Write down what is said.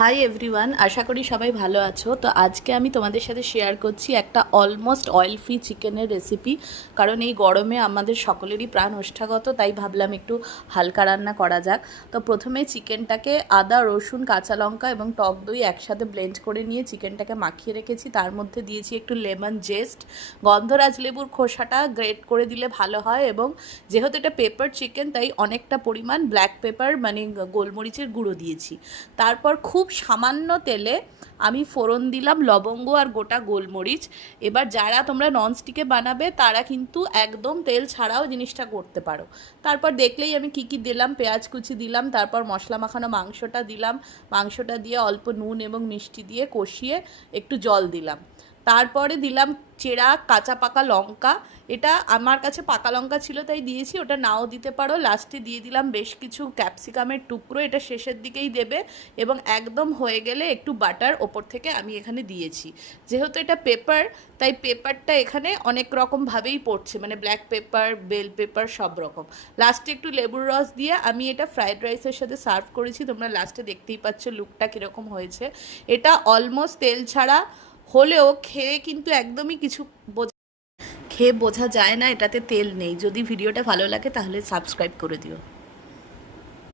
Hi everyone, আশা করি সবাই ভালো আছো। তো আজকে আমি তোমাদের সাথে শেয়ার করছি একটা অলমোস্ট অয়েল ফ্রি চিকেনের রেসিপি। কারণ এই গরমে আমাদের সকলেরই প্রাণ ওষ্ঠাগত, তাই ভাবলাম একটু হালকা রান্না করা যাক। তো প্রথমে চিকেনটাকে আদা, রসুন, কাঁচা লঙ্কা এবং টক দই একসাথে ব্লেন্ড করে নিয়ে চিকেনটাকে মাখিয়ে রেখেছি। তার মধ্যে দিয়েছি একটু লেমন জেস্ট, গন্ধরাজ লেবুর খোসাটা গ্রেট করে দিলে ভালো হয়, এবং যেহেতু এটা পেপার চিকেন তাই অনেকটা পরিমাণ ব্ল্যাক পেপার মানে গোলমরিচের গুঁড়ো দিয়েছি। তারপর খুব সামান্য তেলে আমি ফোড়ন দিলাম লবঙ্গ আর গোটা গোলমরিচ। এবার যারা তোমরা ননস্টিকে বানাবে তারা কিন্তু একদম তেল ছাড়াও জিনিসটা করতে পারো। তারপর দেখলেই আমি কি কি দিলাম, পেঁয়াজ কুচি দিলাম, তারপর মশলা মাখানো মাংসটা দিলাম, মাংসটা দিয়ে অল্প নুন এবং মিষ্টি দিয়ে কষিয়ে একটু জল দিলাম। তারপরে দিলাম চেরা কাঁচা পাকা লঙ্কা। এটা আমার কাছে পাকা লঙ্কা ছিল তাই দিয়েছি, ওটা নাও দিতে পারো। লাস্টে দিয়ে দিলাম বেশ কিছু ক্যাপসিকামের টুকরো, এটা শেষের দিকেই দেবে। এবং একদম হয়ে গেলে একটু বাটার ওপর থেকে আমি এখানে দিয়েছি। যেহেতু এটা পেপার তাই পেপারটা এখানে অনেক রকমভাবেই পড়ছে, মানে ব্ল্যাক পেপার, বেল পেপার, সব রকম। লাস্টে একটু লেবুর রস দিয়ে আমি এটা ফ্রাইড রাইসের সাথে সার্ভ করেছি। তোমরা লাস্টে দেখতেই পাচ্ছ লুকটা কীরকম হয়েছে। এটা অলমোস্ট তেল ছাড়া হলেও খেয়ে কিন্তু একদমই কিছু খেয়ে বোঝা যায় না এটাতে তেল নেই। যদি ভিডিওটা ভালো লাগে তাহলে সাবস্ক্রাইব করে দিও।